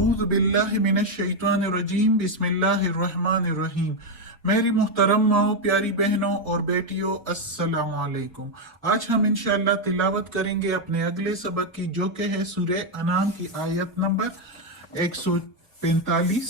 औज़ु बिल्लाहि मिनश शैतानिर रजीम बिस्मिल्लाहिर रहमानिर रहीम। मेरी मुहतरम माओ, प्यारी बहनों और बेटियों, अस्सलाम वालेकुम। आज हम इंशाअल्लाह तिलावत करेंगे अपने अगले सबक की, जो कि है सूरह अनाम की आयत नंबर 145।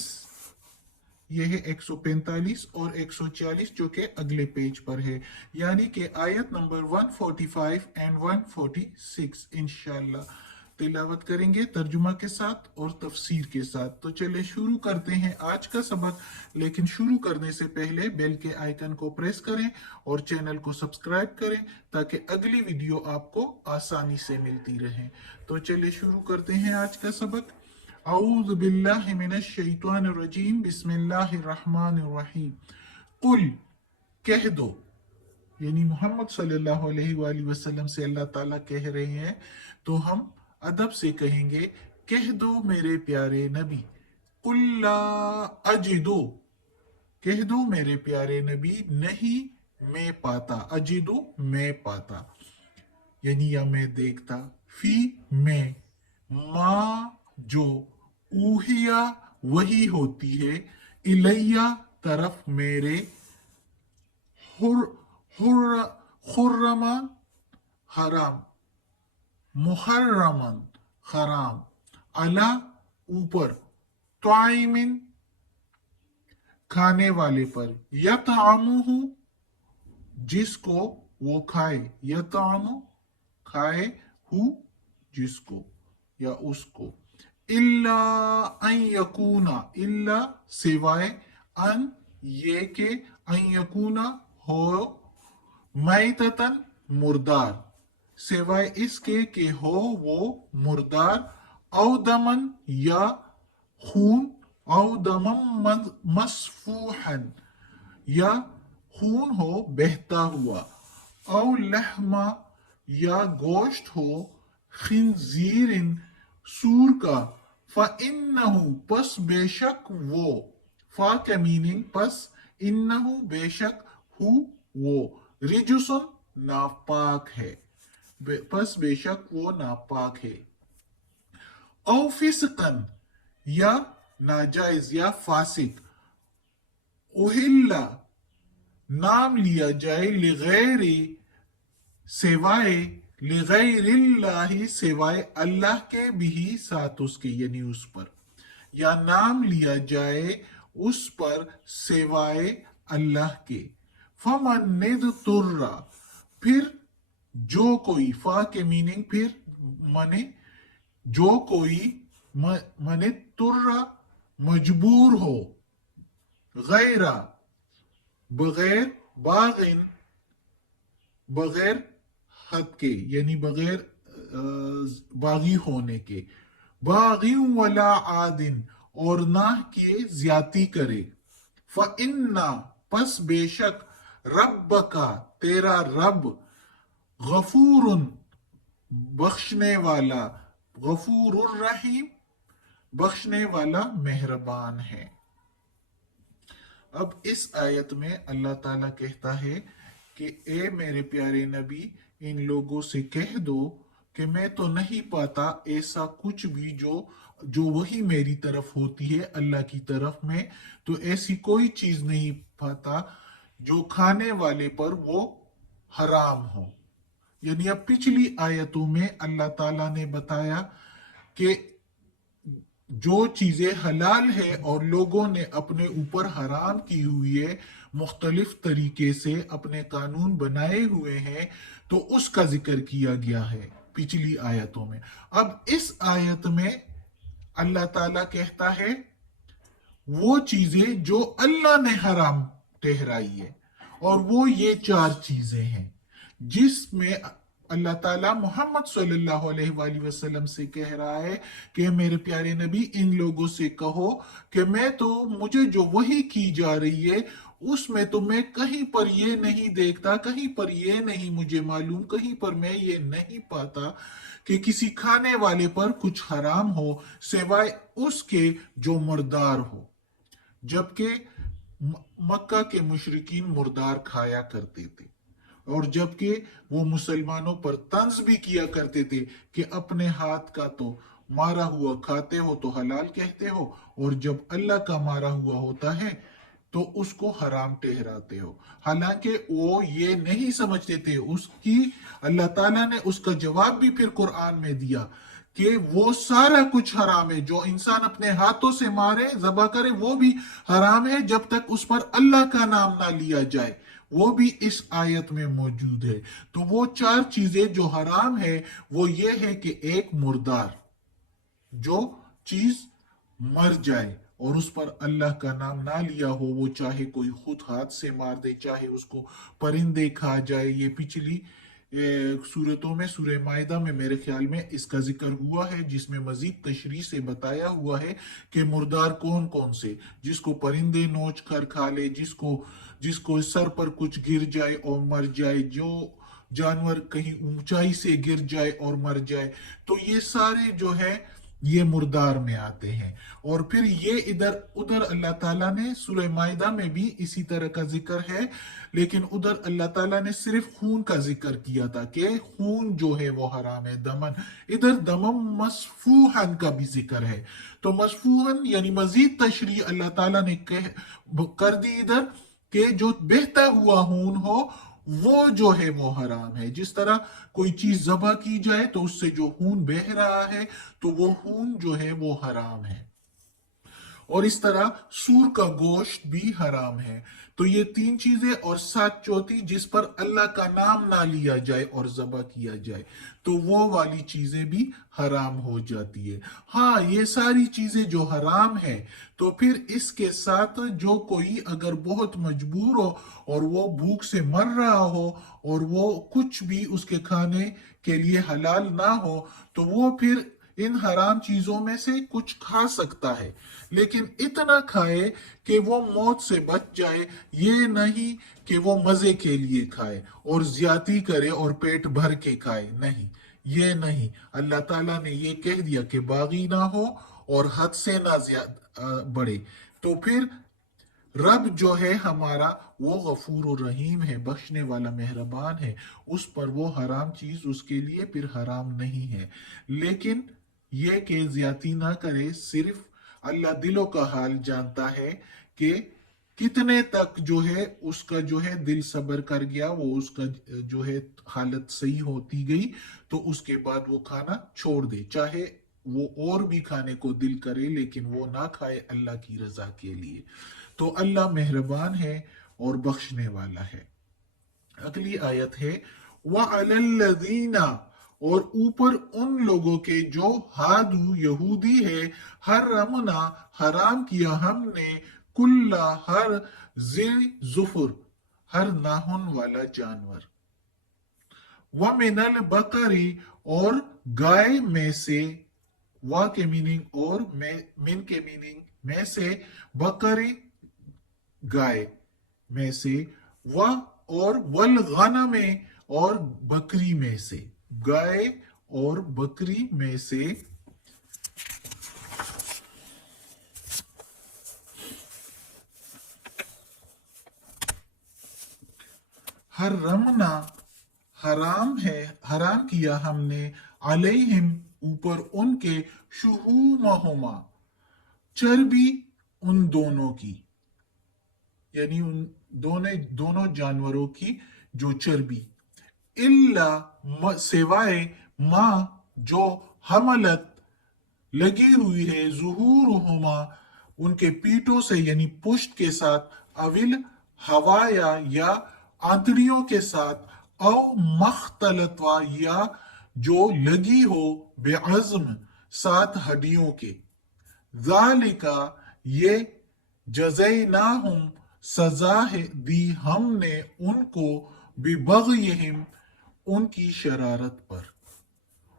ये है 145 और 140 जो कि अगले पेज पर है, यानी कि आयत नंबर 145 एंड 146 इंशाल्लाह तिलावत करेंगे तर्जुमा के साथ और तफसीर के साथ। तो चलिए शुरू करते हैं आज का सबक, लेकिन शुरू करने से पहले बेल के आइकन को प्रेस करें और चैनल को सब्सक्राइब करें ताकि अगली वीडियो आपको आसानी से मिलती रहे। तो चलिए शुरू करते हैं आज का सबक। औज़ु बिल्लाहि मिनश शैतानिर रजीम बिस्मिल्लाहिर रहमानिर रहीम। कुल, कह दो, यानी मोहम्मद सल्लल्लाहु अलैहि वसल्लम से अल्लाह ताला कह रहे हैं, तो हम अदब से कहेंगे, कह दो मेरे प्यारे नबी। कुल्ला अजिदो, कह दो मेरे प्यारे नबी, नहीं मैं पाता, अजिदो मैं पाता, यानी या मैं देखता, फी में, माँ जो, ऊहिया वही होती है, इलैया तरफ मेरे, हुर हुर खुर्रमा हराम, मुहर्रमन हराम, अला ऊपर, ताइमिन खाने वाले पर, यतआमुहु जिसको वो खाए, यतआमु खाए, हु जिसको या उसको, इल्ला अन यकूना, इल्ला सिवाय, अन ये के, अन यकूना हो, मैततन मुर्दार, सिवाय इसके कि हो वो मुर्दार, औ दमन या खून, औ दमम मसफूहन या खून हो बहता हुआ, औ लहमा या गोश्त हो, खिंजीरिन सूर का, फ़इन्नहु पस बेशक वो, फा के मीनिंग पस, इन्नहु बेशक, हु वो, रिजुसन नापाक है, पस बेशक वो नापाक है, औ फिस्कन या नाजायज या फासिक, उहिल्ला नाम लिया जाए, लिगैरी सिवाय, लिगैरिल्लाही सिवाय अल्लाह के, भी साथ उसके यानी उस पर, या नाम लिया जाए उस पर सिवाय अल्लाह के, फमन निद तुर्रा फिर जो कोई, फा के मीनिंग फिर, मने जो कोई, मने तुर्रा मजबूर हो, गैरा बगैर, बागिन बगैर हद के, यानी बगैर बागी होने के, बागी वला आदिन और ना के ज्यादा करे, फ़इन्ना पस बेशक, रब का तेरा रब, गफूरुन बख्शने वाला, गफूरुर रहीम बख्शने वाला मेहरबान है। अब इस आयत में अल्लाह ताला कहता है कि ए मेरे प्यारे नबी, इन लोगों से कह दो कि मैं तो नहीं पाता ऐसा कुछ भी जो वही मेरी तरफ होती है, अल्लाह की तरफ में, तो ऐसी कोई चीज नहीं पाता जो खाने वाले पर वो हराम हो। यानी अब पिछली आयतों में अल्लाह ताला ने बताया कि जो चीजें हलाल है और लोगों ने अपने ऊपर हराम की हुई है, मुख्तलिफ तरीके से अपने कानून बनाए हुए हैं, तो उसका जिक्र किया गया है पिछली आयतों में। अब इस आयत में अल्लाह ताला कहता है वो चीजें जो अल्लाह ने हराम ठहराई है, और वो ये 4 चीजें हैं जिसमें अल्लाह ताला मोहम्मद सल्लल्लाहु अलैहि वसल्लम से कह रहा है कि मेरे प्यारे नबी, इन लोगों से कहो कि मुझे जो वही की जा रही है उसमें तो मैं कहीं पर ये नहीं देखता, कहीं पर ये नहीं मुझे मालूम, कहीं पर मैं ये नहीं पाता कि किसी खाने वाले पर कुछ हराम हो सिवाय उसके जो मुर्दार हो। जबकि मक्का के मुशरिकीन मुर्दार खाया करते थे, और जबकि वो मुसलमानों पर तंज भी किया करते थे कि अपने हाथ का तो मारा हुआ खाते हो तो हलाल कहते हो, और जब अल्लाह का मारा हुआ होता है तो उसको हराम ठहराते हो। हालांकि वो ये नहीं समझते थे उसकी, अल्लाह ताला ने उसका जवाब भी फिर कुरान में दिया कि वो सारा कुछ हराम है, जो इंसान अपने हाथों से मारे ज़बह करे वो भी हराम है, जब तक उस पर अल्लाह का नाम ना लिया जाए। वो भी इस आयत में मौजूद है। तो वो चार चीजें जो हराम है वो ये है कि एक मुर्दार, जो चीज मर जाए और उस पर अल्लाह का नाम ना लिया हो, वो चाहे कोई खुद हाथ से मार दे, चाहे उसको परिंदे खा जाए। ये पिछली सूरतों में, सूरह मायदा में मेरे ख्याल में इसका जिक्र हुआ है, जिसमें मजीद तशरीह से बताया हुआ है कि मुर्दार कौन कौन से, जिसको परिंदे नोच कर खा ले, जिसको जिसको सर पर कुछ गिर जाए और मर जाए, जो जानवर कहीं ऊंचाई से गिर जाए और मर जाए। तो ये सारे जो है ये मुर्दार में आते हैं। और फिर ये इधर उधर अल्लाह ताला ने सूरह मायदा में भी इसी तरह का जिक्र है, लेकिन उधर अल्लाह ताला ने सिर्फ खून का जिक्र किया था कि खून जो है वो हराम है, दमन। इधर दमम मसफूहन का भी जिक्र है। तो मसफूहन यानी मजीद तशरीह अल्लाह ताला ने कर दी इधर, कि जो बहता हुआ खून हो वो जो है वो हराम है। जिस तरह कोई चीज जबा की जाए तो उससे जो खून बह रहा है तो वो खून जो है वो हराम है। और इस तरह सूर का गोश्त भी हराम है। तो ये तीन चीजें, और सात चौथी जिस पर अल्लाह का नाम ना लिया जाए और जबा किया जाए, तो वो वाली चीजें भी हराम हो जाती है। हाँ, ये सारी चीजें जो हराम है, तो फिर इसके साथ जो कोई अगर बहुत मजबूर हो और वो भूख से मर रहा हो और वो कुछ भी उसके खाने के लिए हलाल ना हो, तो वो फिर इन हराम चीजों में से कुछ खा सकता है, लेकिन इतना खाए कि वो मौत से बच जाए। ये नहीं कि वो मजे के लिए खाए और ज्यादती करे और पेट भर के खाए, नहीं, ये नहीं। अल्लाह ताला ने ये कह दिया कि बागी ना हो और हद से ना ज्यादा बढ़े। तो फिर रब जो है हमारा वो गफूर और रहीम है, बख्शने वाला मेहरबान है, उस पर वो हराम चीज उसके लिए फिर हराम नहीं है। लेकिन ये कि ज्यादती ना करे, सिर्फ अल्लाह दिलों का हाल जानता है कि कितने तक जो है उसका जो है दिल सब्र कर गया, वो उसका जो है हालत सही होती गई, तो उसके बाद वो खाना छोड़ दे, चाहे वो और भी खाने को दिल करे लेकिन वो ना खाए अल्लाह की रजा के लिए। तो अल्लाह मेहरबान है और बख्शने वाला है। अगली आयत है वअलल्लज़ीना, और ऊपर उन लोगों के जो हादू यहूदी है, हर्रमना हराम किया हमने, कुल्ला हर ज़ी जुफुर हर नाहुन वाला जानवर, व मिनल बकरी और गाय में से, वा के मीनिंग और मिन के मीनिंग में से, बकरी गाय में से, व और वल गाना में और बकरी में से, गाय और बकरी में से, हर रमना हराम है, हराम किया हमने, अलैहिम ऊपर उनके, शुहूमहुमा चर्बी उन दोनों की, यानी उन दोनों दोनों जानवरों की जो चर्बी, इल्ला सिवाय माँ जो हमलत लगी हुई है, जुहूरुहुमा उनके पीठों से यानी पुष्ट के साथ, अविल हवाया या आंतड़ियों के साथ, औ मख्तलतवा या जो लगी हो, बेअज़्म सात हड्डियों के, ज़ालिका ये, जज़ैनाहुम सजा है दी हमने उनको, बिबग़यहिम उनकी शरारत पर,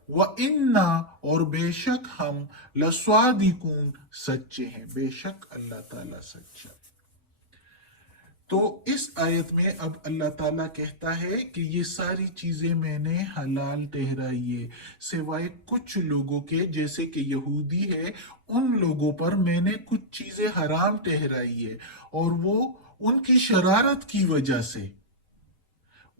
व इन्ना और बेशक हम, लस्वादिकून सच्चे हैं, बेशक अल्लाह ताला सच्चा। तो इस आयत में अब अल्लाह ताला कहता है कि ये सारी चीजें मैंने हलाल ठहराई है, सिवाय कुछ लोगों के, जैसे कि यहूदी है, उन लोगों पर मैंने कुछ चीजें हराम ठहराई है, और वो उनकी शरारत की वजह से,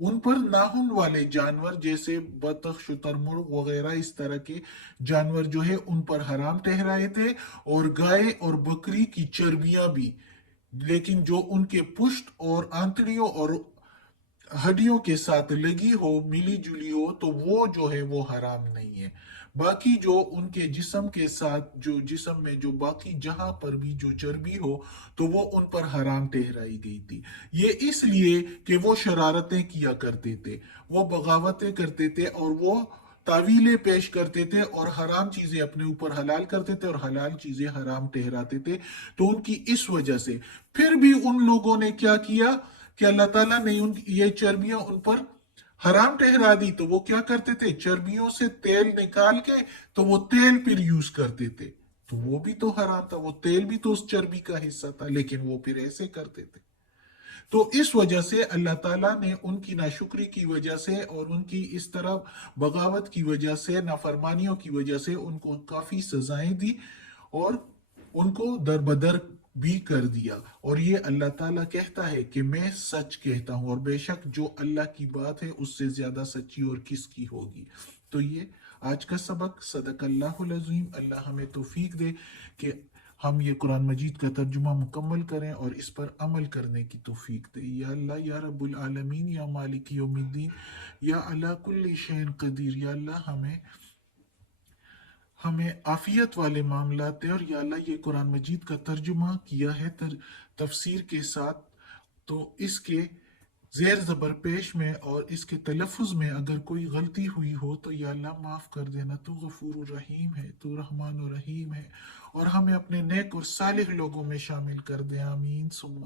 ان پر ناخن والے جانور جیسے بطخ شتر مرغ وغیرہ اس طرح کے جانور جو ہے ان پر حرام ٹھہرائے تھے، اور گائے اور بکری کی چربیاں بھی، لیکن جو ان کے پشت اور آنتڑیوں اور ہڈیوں کے ساتھ لگی ہو، ملی جلی ہو، تو وہ جو ہے وہ حرام نہیں ہے۔ باقی جو ان کے جسم کے ساتھ، جو جسم میں جو باقی جہاں پر بھی جو چربی ہو، تو وہ ان پر حرام ٹھہرائی گئی تھی۔ یہ اس لیے کہ وہ شرارتیں کیا کرتے تھے، وہ بغاوتیں کرتے تھے، اور وہ تعویلیں پیش کرتے تھے، اور حرام چیزیں اپنے اوپر حلال کرتے تھے اور حلال چیزیں حرام ٹھہراتے تھے۔ تو ان کی اس وجہ سے پھر بھی ان لوگوں نے کیا کیا کہ اللہ تعالیٰ نے یہ چربیاں ان پر حرام ٹھہرا دی، تو وہ کیا کرتے تھے؟ چربیوں سے تیل نکال کے تو وہ تیل پھر یوز کرتے تھے، تو وہ بھی تو حرام تھا، وہ تیل بھی تو اس چربی کا حصہ تھا، لیکن وہ پھر ایسے کرتے تھے۔ تو اس وجہ سے اللہ تعالیٰ نے ان کی ناشکری کی وجہ سے اور ان کی اس طرح بغاوت کی وجہ سے، نافرمانیوں کی وجہ سے ان کو کافی سزائیں دی، اور ان کو در بدر بھی کر دیا۔ اور یہ اللہ تعالیٰ کہتا ہے کہ میں سچ کہتا ہوں، اور بے شک جو اللہ کی بات ہے اس سے زیادہ سچی اور کس کی ہوگی۔ تو یہ آج کا سبق۔ صدق اللہ العظیم۔ اللہ ہمیں توفیق دے کہ ہم یہ قرآن مجید کا ترجمہ مکمل کریں اور اس پر عمل کرنے کی توفیق دے۔ یا اللہ یا رب العالمین، یا مالک یوم الدین، یا اللہ کل شین قدیر، یا اللہ ہمیں عافیت والے معاملات دے، اور یا اللہ یہ قرآن مجید کا ترجمہ کیا ہے تفسیر کے ساتھ، تو اس کے زیر زبر پیش میں اور اس کے تلفظ میں اگر کوئی غلطی ہوئی ہو تو یا اللہ معاف کر دینا۔ تو غفور الرحیم ہے، تو رحمان الرحیم ہے، اور ہمیں اپنے نیک اور صالح لوگوں میں شامل کر دے۔ آمین ثم